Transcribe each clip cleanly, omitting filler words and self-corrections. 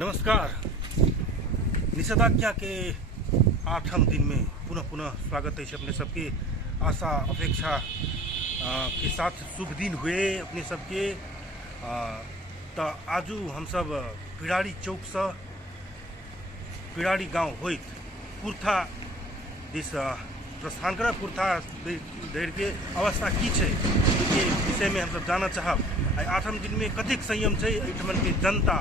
नमस्कार। निषेधाज्ञा के 8वें दिन में पुनः स्वागत है अपने सबके। आशा अपेक्षा के साथ शुभ दिन हुए अपने सबके। तो आजू हम सब पिड़ारी चौक से पिड़ारी गांव होइत कुर्था दिस प्रस्थान कर। कुर्था देर के अवस्था की है के विषय में हम सब जाना चाहब। 8वें दिन में कतेक संयम है एठमन के जनता,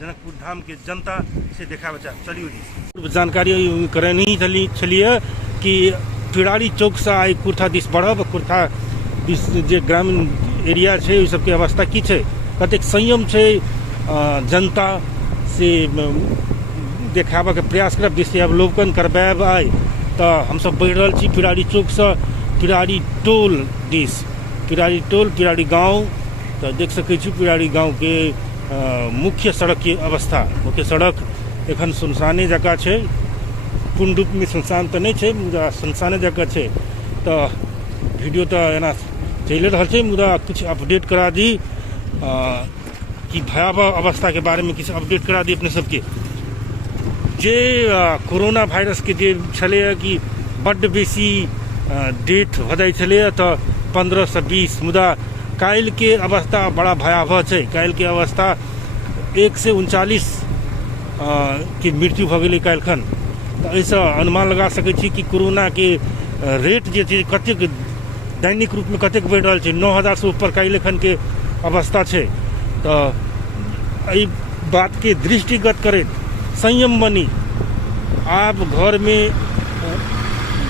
जनकपुर धाम के जनता से देखा बचा। चलिए जी जानकारी करे नहीं चलिए कि पिड़ारी चौक से आई कुर्था दिस बढ़ब। कुर्था दिस जे ग्रामीण एरिया है सबके अवस्था की है, कतेक संयम है जनता से देखाबे के प्रयास करब, जिससे अवलोकन करबाब। आए तो हम सब बढ़ रहा छी पिड़ारी चौक से Pidari toll this, Pidari toll Pidari गाँव। तो देख सके पिड़ारी गाँव के मुख्य सड़क की अवस्था। मुख्य सड़क एखन सुनसाने जगह है, पूर्ण रूप में सुनसान तो नहीं है, मुदा सुनसाने जगह है। तो वीडियो तो एना चल रहा है, मुदा कुछ अपडेट करा दी कि भयावह अवस्था के बारे में कुछ अपडेट करा दी अपने सबके। जे कोरोना वायरस के जे छले कि बड्ड बेसी डेथ भदै छले तो 15 से 20, मुदा काल के अवस्था बड़ा भयावह है। काल के अवस्था 1 से 39 की मृत्यु भ गई काल खन। तो ऐसा अनुमान लगा सके छी कि कोरोना के रेट जे छै कतेक दैनिक रूप में कतेक बढ़ रहा है। 9000 से ऊपर काल खन के अवस्था है। तो एहि बात के दृष्टिगत करे संयम बनी, आप घर में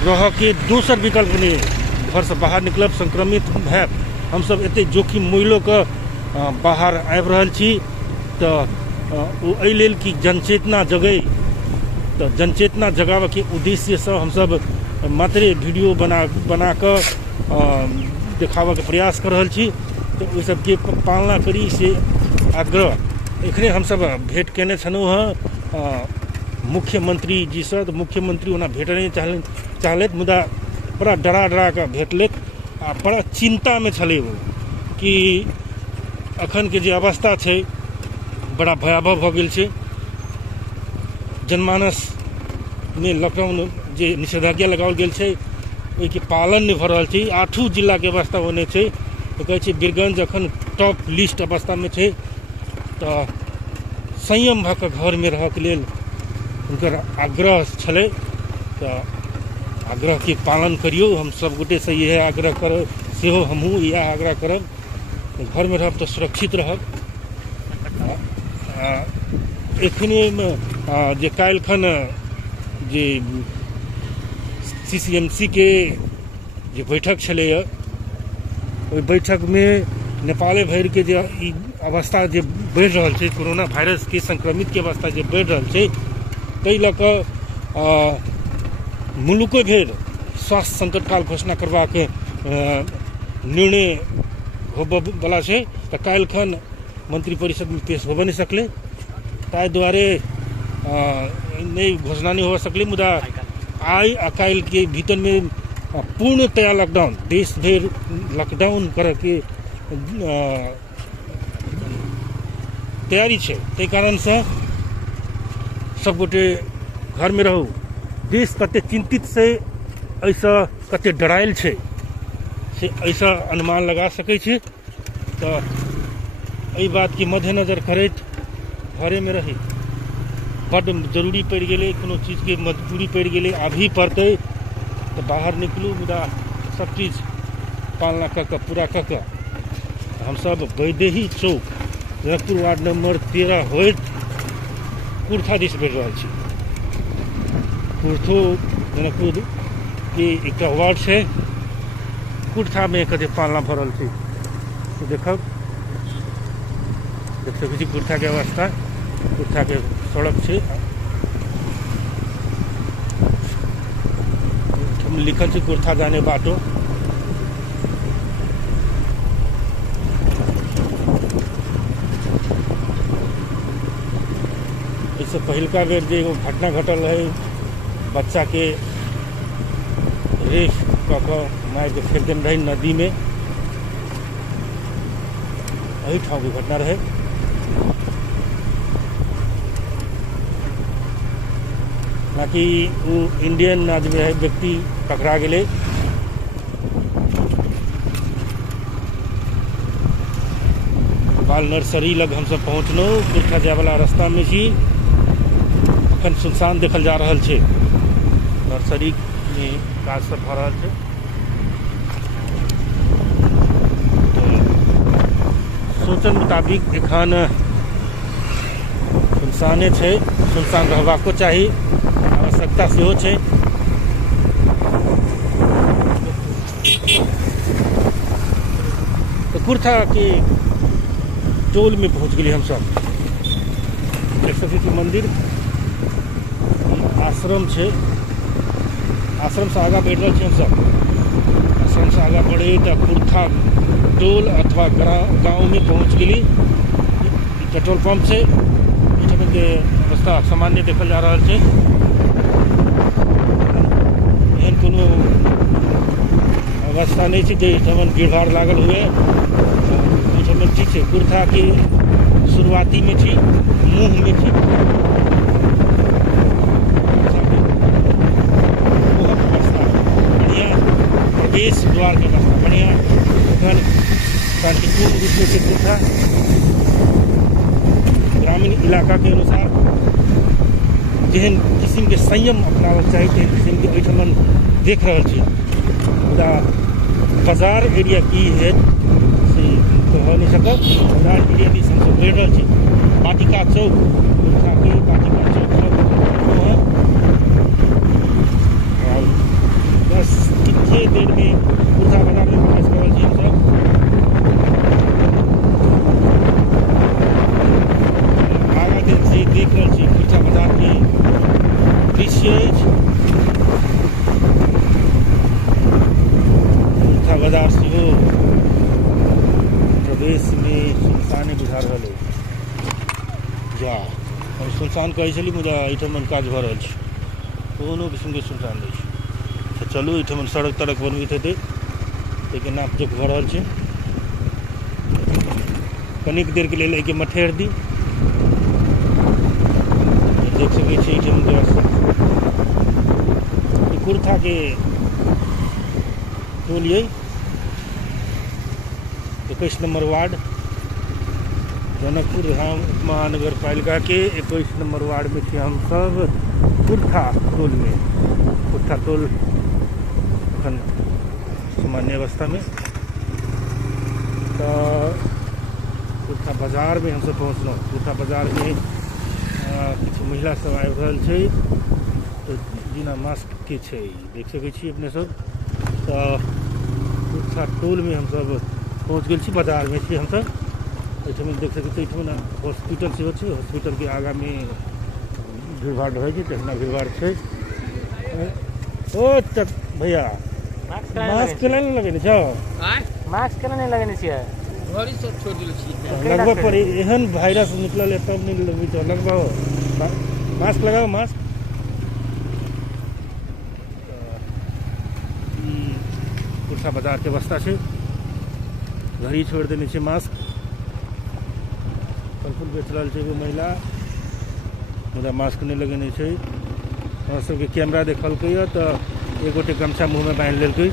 रह के दोसर विकल्प नहीं। घर से बाहर निकलब संक्रमित है, हम सब एते जोखिम मूल्य के बाहर आबि रहल छी। तो एहि लेल कि जनचेतना जगै, तो जनचेतना जगावे के उद्देश्य से हम सब मात्रे वीडियो बना के देखावे के प्रयास कर रहल छी। तो ओहि सबके पालना करी से आग्रह। एखने हम सब भेंट केने छलहुँ हँ मुख्यमंत्री जी से। तो मुख्यमंत्री ओना भेट नहीं चाहलथि, मुदा बड़ा डरा के भेटलथि आ बड़ा चिंता में छले वो कि अखन के जे अवस्था है बड़ा भयावह भ गेल छै। जनमानस में लॉकडाउन जे निषेधाज्ञा लगाओल गेल छै ओहि के पालन नहीं भ रहल छै। 8 जिला के अवस्था होने छै। तो कहै छै बीरगंज अखन टॉप लिस्ट अवस्था में छै। तो संयम भ के घर में रह के लेल हुनकर आग्रह छलै। तो आग्रह के पालन करियो, हम सब गोटे से यह आग्रह कर, सेहो हमहूँ यह आग्रह करब। घर में रहब तो सुरक्षित रहब। एखने जे काल्हि खन जे CCMC के जे बैठक छलै, ओहि बैठक में नेपाले भर के जे अवस्था जे बढ़ रहा है, कोरोना वायरस के संक्रमित के अवस्था जे बढ़ रहा है, ताहि लऽ कऽ मुलुको भर स्वास्थ्य संकट काल घोषणा करवा के निर्णय होबवला है। तो काल्हि खन मंत्री परिषद में पेश होबे नहीं सकले, ताहि दुआरे नहीं घोषणा नहीं हो सकले। मुदा आई आ काल्हि के भीतर में पूर्णतया लॉकडाउन, देश भर लॉकडाउन करे के तैयारी है। ताहि कारण से सब गोटे घर में रहू। देश कते चिंतित से ऐसा कते डरायल है से ऐसा अनुमान लगा सके छी। तो एहि बात के मद्देनजर करैत घरे में रही। बड़ जरूरी पड़ गए, कोनो चीज के मजबूरी पड़ गए, अभी पड़ते तो बाहर निकलू, मुदा सब चीज पालना कऽ पूरा कऽ हम सब वैदेही चौक जनकपुर वार्ड नंबर 13 होइत कुर्था दिस बढ़ रहा छी। कुर्थो जनकपुर के एक वार्ड है, कुर्था में कते पालना भरल थी। तो देख सके कुर्था के अवस्था, कुर्था के सड़क है, लिखल है कुर्था जाने बाटो। इससे पहिलका बेर जे एगो घटना घटल है, बच्चा के रेस कऽ मार के फेंक देने रहे नदी में, एही ठाम के घटना रहे। बाकी वो इंडियन आदमी है व्यक्ति पकड़ा गए। बाल नर्सरी लग हम सब पहुँचलो। कुर्था जाए वाला रास्ता में छी। अखन सुनसान देखल जा रहा है। नर्सरी में काज सब भ रहा है। सोचन मुताबिक एखन सुनसाने छै। सुनसान रहबाको चाही, आवश्यकता सेहो छै। तो कुर्था के टोल में पहुंच गए हम सब। देख सकै छी मंदिर, आश्रम छै। आश्रम से आगा बढ़ रहा हम सब। आश्रम से आगा बढ़े तो कुर्था टोल अथवा गांव में पहुंच गई। पेट्रोल पंप से के रास्ता सामान्य देखल जा रहा है। एहन कोनो अवस्था नहीं है जे भीड़ भाड़ लागल हुए। ठीक है, कुर्था के शुरुआती में थी, मुँह में थी। बढ़िया प्रवेश द्वार के रास्ता बढ़िया। शांतिपूर्ण रूप में से कुर्था ग्रामीण इलाका के अनुसार जहन किस्म के संयम अपनावक चाहिए तेहन किस्म के एहिठमन देख रहा छी। मुदा बाजार एरिया की है से कह नहीं सकब। बाजार एरिया की हमसब बढ़ि रहल छी। वाटिका चौक, कुर्था के वाटिका चौक है। और बस कितने देर में कुर्था बाजार में प्रवेश कर रही हम सब। देख रहे कुर्था बाजार के दृश्य। कुर्था बाजार से हो प्रदेश में सुनसान बुझा रहा है। जा हम सुनसान कहे चली, मुझे एहिठमन काज भ रहा है। कोनो किस्म के सुनसान नहीं। तो चलू एहिठमन सड़क तड़क बनबैत हेतै, लेकिन नाप जोख भ रहा है। कनिक देर के लिए लेके मठेर दी देख सकै छी। कुर्था के टोल यही 21 नंबर वार्ड, जनकपुर धाम महानगर पालिका के 21 नंबर वार्ड में थे हम सब। कुर्था टोल में, कुर्था टोल सामान्य अवस्था में। तो कुर्था बाजार में हम सब पहुँचल। कुर्था बाजार में किछु महिला सब आबि रहल छै। तो बिना मास्क के छै, देख सकै छी अपने सब। तो कुर्था टोल में हम सब पहुँच गए छी। बाजार में छी हम सब। एहिठमन देख सकै छी, एहिठमन हॉस्पिटल सेहो छै। हॉस्पिटल के आगा में भीड़ भाड़ रहै छै, तहिना भीड़ भाड़ छै। ओ तक भैया मास्क केना नहीं लगेने छौ? मास्क केना नहीं लगेने छियै? घड़ी सब छोड़ दिल छी। लगभग पर एहन वायरस निकलल है तब नहीं लगबी तो लगवाओ। मास्क लगाओ, मास्क। कुर्था बाजार के अवस्था है। घड़ी छोड़ देने से मास्क फल फूल बेच रहा है एगो महिला, मुदा मास्क नहीं लगेने से। हमरा सबके कैमरा देखलकै तो एक गोटे गमछा मुँह में बांध लेलकै।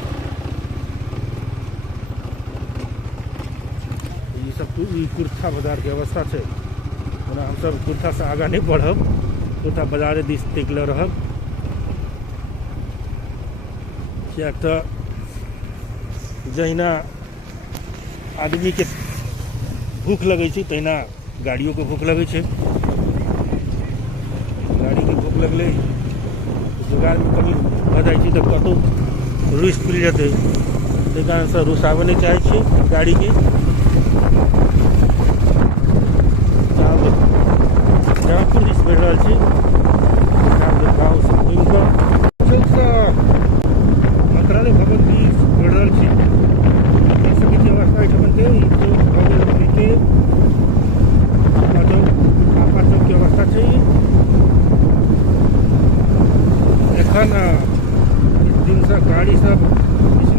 सब कुर्था बाजार के अवस्था है। हम सब कुर्था से आगा नहीं बढ़ब, कुर्था बाजार दिस टिकल रहब। क्या तो जहिना आदमी के भूख लगे छै, तहिना गाड़ियों के भूख लगे छै। गाड़ी के भूख लगले जुगाड़ में कमी भ जाए छै तो कतौ रुस खुल जेतै। ताहि कारण से रुसाबे नहीं चाहे छी गाड़ी के। जनकपुर दिस बढ़ रहा है। गाँव से घूम कर मंत्रालय भवन दिस बढ़ रहा है। देख सकै छी अवस्था एहिठमन के आपा चौक के अवस्था छै। एखन इस दिन से गाड़ी सब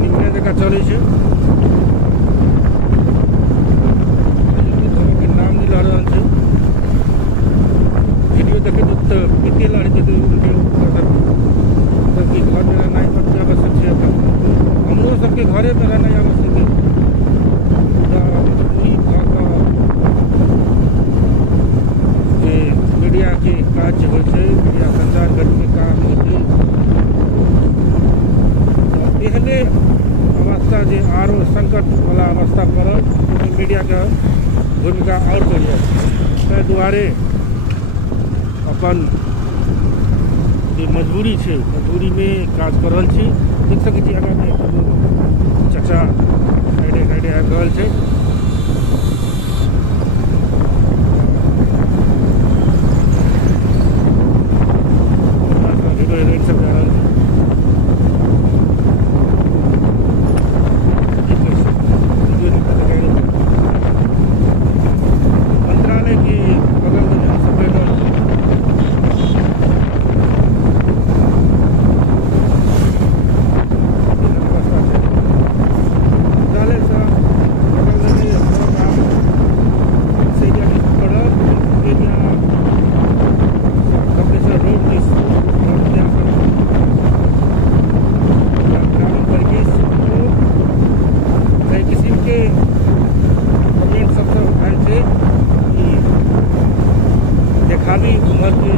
निम्न जगह चलै छै। नाम नहीं ला रहा है। वीडियो देखे तो बीते लड़े थे उनके सबके घर में रहना ही सबसे आवश्यक है। हमरो सबके घरे में रहना ही आवश्यक है। पूरी मीडिया के काज हो, मीडिया संचार करके काम हो, एहने अवस्था जे आरो संकट वाला अवस्था पड़ल मीडिया के भूमिका और बढ़िया ताहि दुआरे अपन जे मजबूरी है मजबूरी में काज कर रहल छी। देख सकै छी आगाँ में चाचा साइडे साइडे आबि रहल छै। हीरो सब जा रहल छै। मंत्रालय के बगल में जहाँ सब बैठल मंत्रालय से बगल में ग्रामीण परिवेश कई किस्म के कमेंट सबसे उठाए थे कि देखावी उम्र के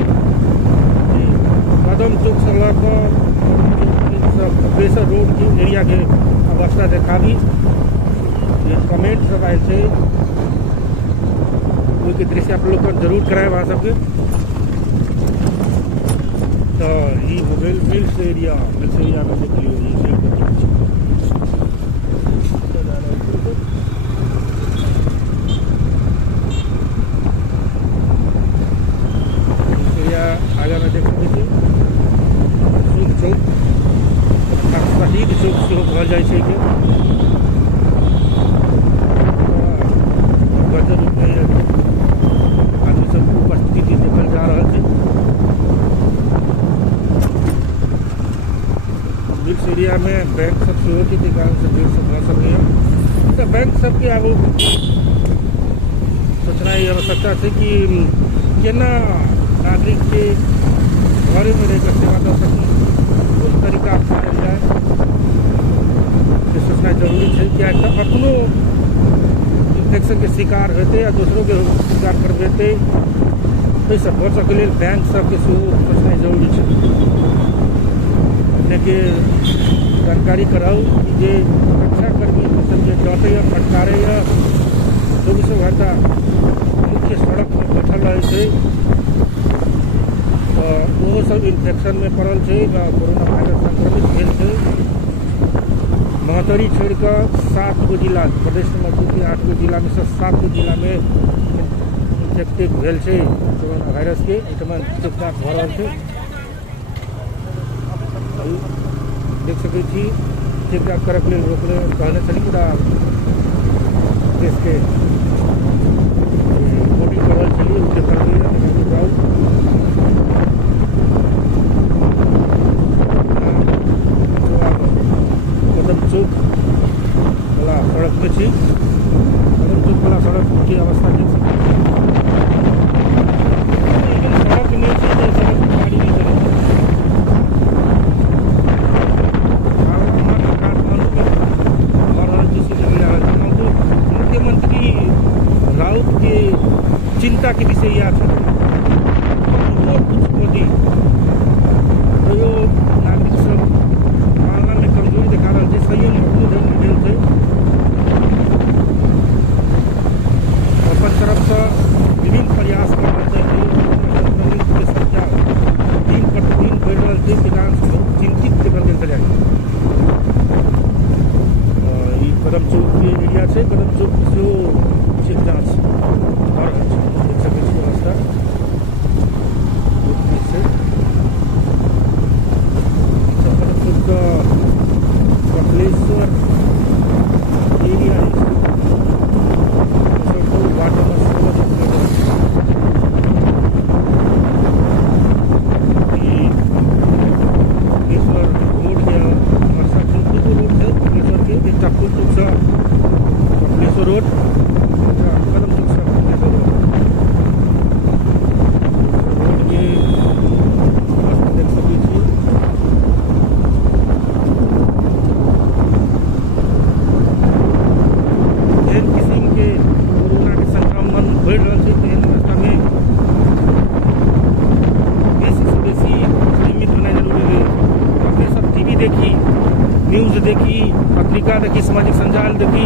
कदम चौक से लकर प्रेशर रोड के एरिया के अवस्था देखावी कमेंट सब आए थे। उसके दृश्य आप लोग जरूर कराए वहाँ सबके। तो ये हो गई मिल्स एरिया में देख लियो आगे में देख सकते शुभ चौक शहीद चौक से कहल जाए छै कि गजब रूप में आदमी सब उपस्थिति देखल जा रहा है। मिल्स एरिया में बैंक सब सेहो के कारण से भीड़ सब भऽ सकैए। तो बैंक सबके आब सोचना ही आवश्यकता है कि केना नागरिक के घरे में रहकर सेवा दे सकी, कोन तरीका अपनायल जाए ये सोचना जरूरी है। क्या अपनो इन्फेक्शन के शिकार होते या दूसरों के शिकार करबेते ताहि से बचऽ के लेल बैंक सबके सेहो सोचना जरूरी है। अपने के जानकारी कराऊ कि जे सुरक्षाकर्मी सबके डटैया फटकारैया 24 घंटा मुख्य सड़क पर बैठल रहे थे वो सब इन्फेक्शन में पड़ल है, कोरोना वायरस संक्रमित भेल है। महतरी छोड़ कर 7 गो जिला प्रदेश नंबर 2 के 8 गो जिला में से 7 गो जिला में इन्फेक्टेड भेल है कोरोना वायरस के। एहिठमा चुपचाप भऽ रहल है। देख सकै छी चेकअप करऽ के लेल रोकले कहने छली पूरा देश के वोटिंग कर रहल छली देखल कदम चौक वाला सड़क में छी। कदम चौक वाला सड़क की अवस्था देख सकते सड़क नहीं थी तो सड़क गाड़ी नहीं चले। मुख्यमंत्री राउत के चिंता के विषय यह है तरीका देखी, सामाजिक संजाल देखी,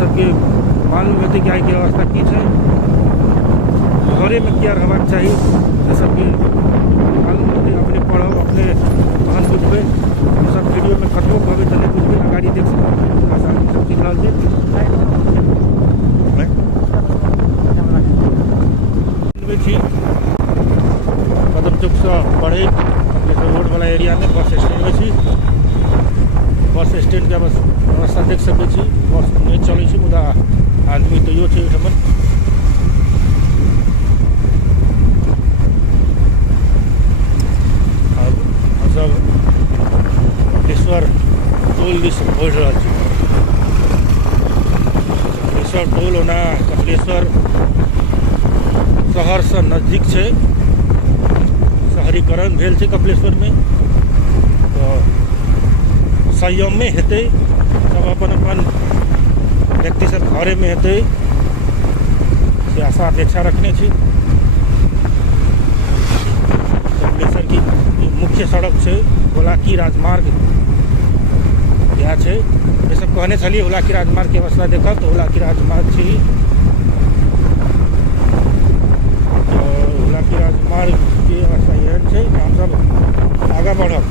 सबके मालूम होते कि आइ के अवस्था की है, घरे में क्या रहबाक चाहिए, ये सबके मालूम होते। अपने पढ़ब, अपने तहन बुझबे, सब वीडियो में कतबो कहबे तो नहीं बुझबे, गाड़ी देख सकते सब चीज रहल छी। कदम चौक से बढ़े रोड वाला एरिया में बस स्टैंड में छी। बस स्टैंड के व्यवस्था देख सकै छी, बस नहीं चलै छै, मुदा आदमी तैयो छै ओहिठमन। अब हमसब कपिलेश्वर टोल दिस बढ़ि रहल छी। कपिलेश्वर टोल ओना कपिलेश्वर शहर से नजदीक छै, शहरीकरण भेल छै कपिलेश्वर में, तो संयम में हेतै, सब अपन अपन व्यक्ति सब घरे में हेतै से आशा अपेक्षा रखने छी। कपिलेश्वर की मुख्य सड़क छै हुलाकी राजमार्ग, यह छै। ये सब कहने छलिए हुलाकी राजमार्ग के अवस्था देखब तो हुलाकी राजमार्ग छै। हुलाकी राजमार्ग के अवस्था एहन छै कि हमसब आगाँ बढ़ब,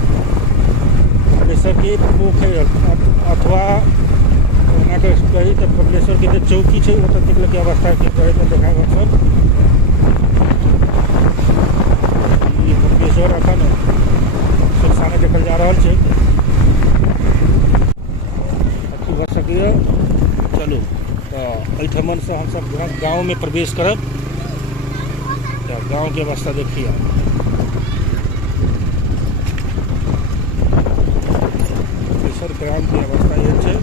कपिलेश्वर के पोखरि अथवा कही तो कपिलेश्वर के जो चौकी है वो तक के अवस्था के कहे तो देखा सब कपिलेश्वर अखन सुरसाने देखल जा रहा है। अच्छी बढ़ सकै। चलू तो एहिठमन से हम सब गाँव में प्रवेश करब, तो गाँव के अवस्था देखिए। कपिलेश्वर ग्राम की अवस्था ये है।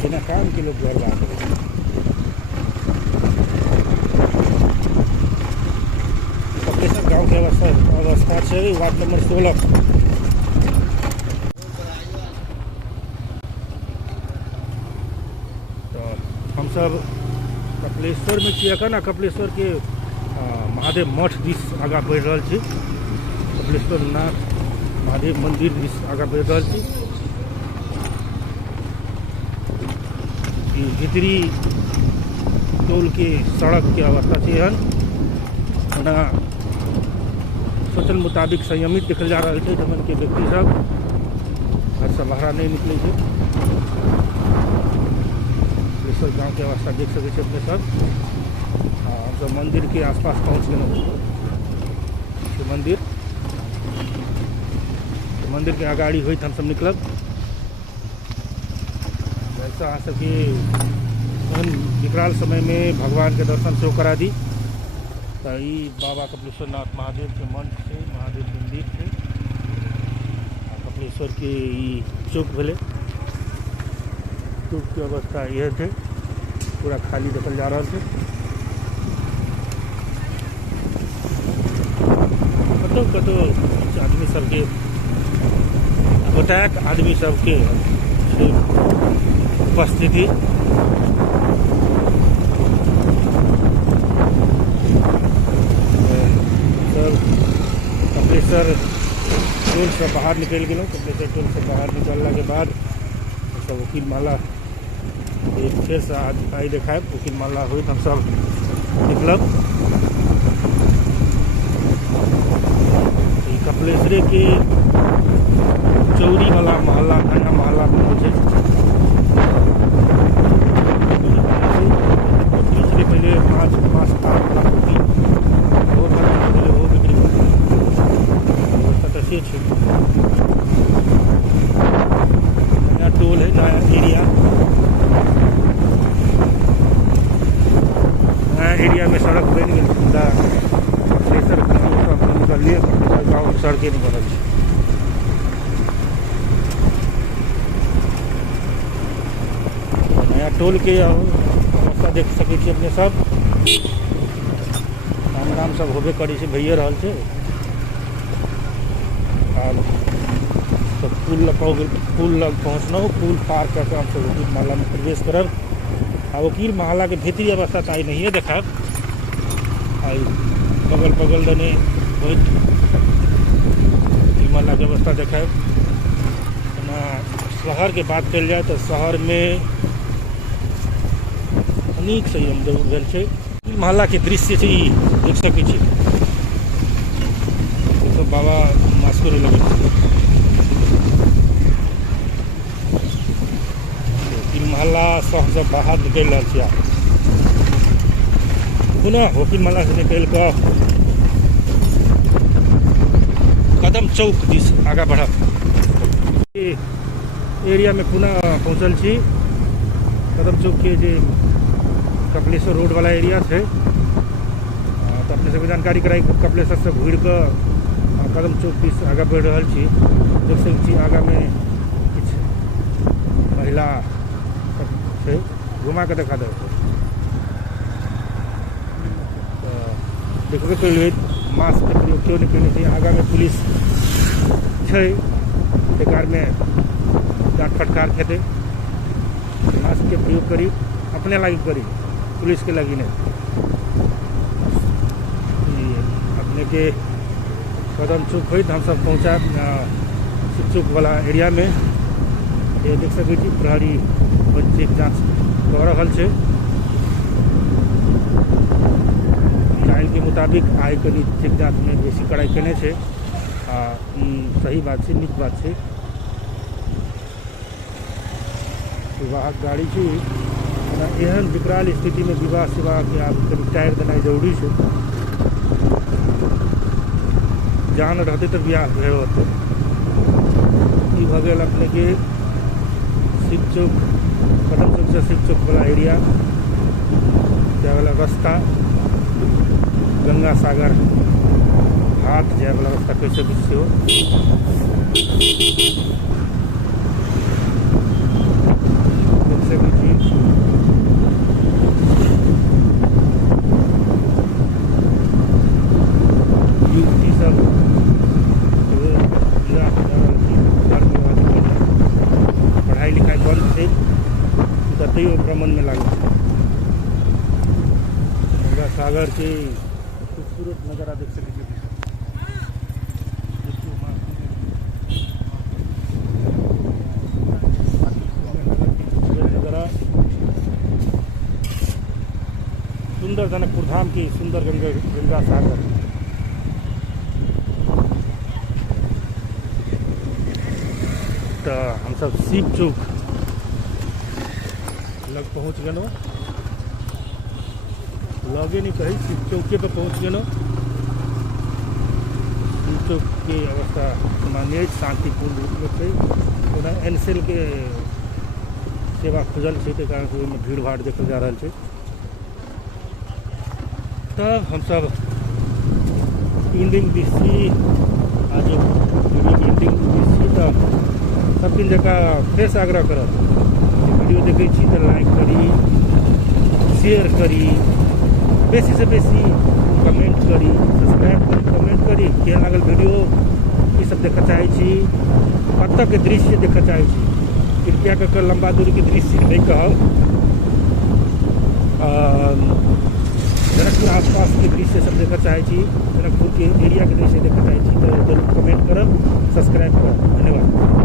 बिना काम के लोग घर बात कपिलेश्वर गाँव के अवस्था है वार्ड नंबर 16। तो हम सब कपिलेश्वर में छिए ना, कपिलेश्वर के महादेव मठ दिस आगा बढ़ि रहल छी। कपिलेश्वर नाथ महादेव मंदिर दिस आगा बढ़ि रहल छी। भीतरी टोल के सड़क के अवस्था से एहन ओना सोचल मुताबिक संयमित देखल जा रहा है। जमन के व्यक्ति सब घर से बाहर नहीं निकले थे। कपिलेश्वर गाँव के अवस्था देख सके अपने सब। हम सब मंदिर के आसपास पहुँच गए। मंदिर के अगाड़ी हुई हम सब निकलब। जैसा आ सके विकराल समय में भगवान के दर्शन से करा दी। तो बाबा कपिलेश्वर नाथ महादेव के मंच से महादेव मंदिर है। कपिलेश्वर के चौक भेले, चौक की अवस्था यह थे, पूरा खाली देखल जा रहा है। कतो आदमी सबके गोटाक आदमी सबके उपस्थिति कपिलेश्वर टोल से बाहर निकल गए। कपिलेश्वर टोल से बाहर निकलने के बाद सब वकील माला एक फिर से आई देखा वकील माला हुई हम सब निकलब। कपिलेश्वर के चौरी वाला मोहल्ला नया मोहल्ला में पहले माछ से नया टोल है, नया एरिया। नया एरिया में सड़क बन गई। निकलिए गाँव में सड़कें नहीं बनल। नया टोल के अवस्था देख सके अपने सब। काम सब होबे करी से भैया रहल छे। तो पुल लग पहुँचना, पुल पार करके हम सब वकील माला में प्रवेश करब। आ वकील माला के भीतरी अवस्था तो आई नहीं है देखा। बगल बगल दने होइत मोहल्ला के अवस्था देखा शहर के बात कल जाए तो शहर में अनेक संयम जरूर भेल छै। मोहल्ला के दृश्य छै, ई देख सकै छी। तो बाबा मास्को लगे मोहल्ला सब बाहर निकल रहा है। पुनः वकील मोहल्ला से निकल कर कदम चौक दिस आगा बढ़ब। एरिया में पुनः पहुँचल छी। कदम चौक के जे कपिलेश्वर रोड वाला एरिया है, तो अपने सबके जानकारी कराई। कपिलेश्वर से घूर कर कदम चौक दिस आगा बढ़ रहा छी। देख सकै छी आगा में कुछ महिला घुमा के देखा दे। देखबे कल मास्क के प्रयोग क्यों नहीं करनी चाहिए। आगा में पुलिस है, बेकार में डांट फटकार खेते। मास्क के प्रयोग करी, अपने लागी करी, पुलिस के लगी नहीं। अपने के कदम चौक हुई तो हम सब पहुँचा शिव चौक वाला एरिया में। ये देख सकै छी प्रहरी चेक जाँच कऽ रहल छै। टाइम के मुताबिक आइ कनी चेक जाँच में बेसी कड़ाई केने छै। सही बात छै, नीक बात छै। विवाहक गाड़ी छै, एहन विकराल स्थिति में विवाह सेवा के आब कनी टायर देनाइ जरूरी छै। जान रहते तो बियाह भेल होते। ई भऽ गेल अपने के शिव चौक, कदम चौक से शिव चौक वाला एरिया जाए वाला रास्ता, गंगा सागर घाट जाए वाला रास्ता कैसे भी हो। देख सकै छी युवती सब पढ़ाई लिखाई बंद थे, तैयो भ्रमण में लागल। गंगा सागर के खूबसूरत नज़ारा देख सकै छी। नज़ारा सुंदर जनकपुर धाम की सुंदर गंगा सागर। तो हम सब शिव चौक लग पहुँच गए। लगे नहीं कही, शिव चौके पर पहुँच गए। शिव चौक की अवस्था सामान्य शांतिपूर्ण रूप में छै। एनसेल के सेवा खुजल छै, ताहि कारण से भीड़ भाड़ देखल जा रहा है। तब हम सब एंडिंग दिसी आज वीडियो की एंडिंग दिसी। तब सब दिन जगह फ्रेश आग्रह करब, वीडियो देखे छी तो लाइक करी, शेयर करी, बेसी से बेसी कमेंट करी, सब्सक्राइब करी, कमेंट करी के लागल वीडियो ये सब देखा चाहे छी, कत के दृश्य देखा चाहे छी। कृपया कर लंबा दूरी के दृश्य नहीं कहब, जनकपुर आसपास के दृश्य सब देखा चाहे छी, जनकपुर के एरिया के दृश्य देखा चाहे छी तो जरूर कमेंट करब, सब्सक्राइब करब। धन्यवाद।